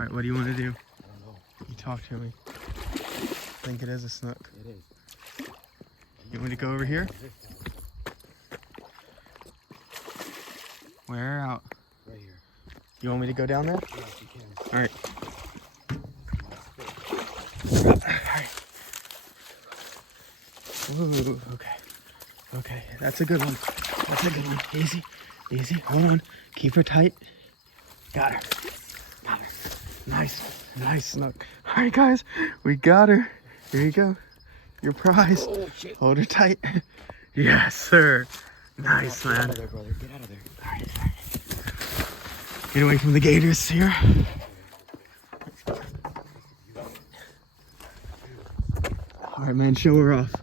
All right, what do you want to do? I don't know. You talk to me. I think it is a snook. It is. You want me to go over here? Where out? Right here. You want me to go down there? Yes, you can. All right. Ooh, okay. Okay, that's a good one. That's a good one. Easy, easy. Hold on. Keep her tight. Got her. Got her. Nice, nice snook. All right, guys, we got her. Here you go. Your prize. Oh, shit. Hold her tight. Yes, sir. Nice, Get out man. of there, brother. Get out of there. All right, all right. Get away from the gators here. All right, man, show her off.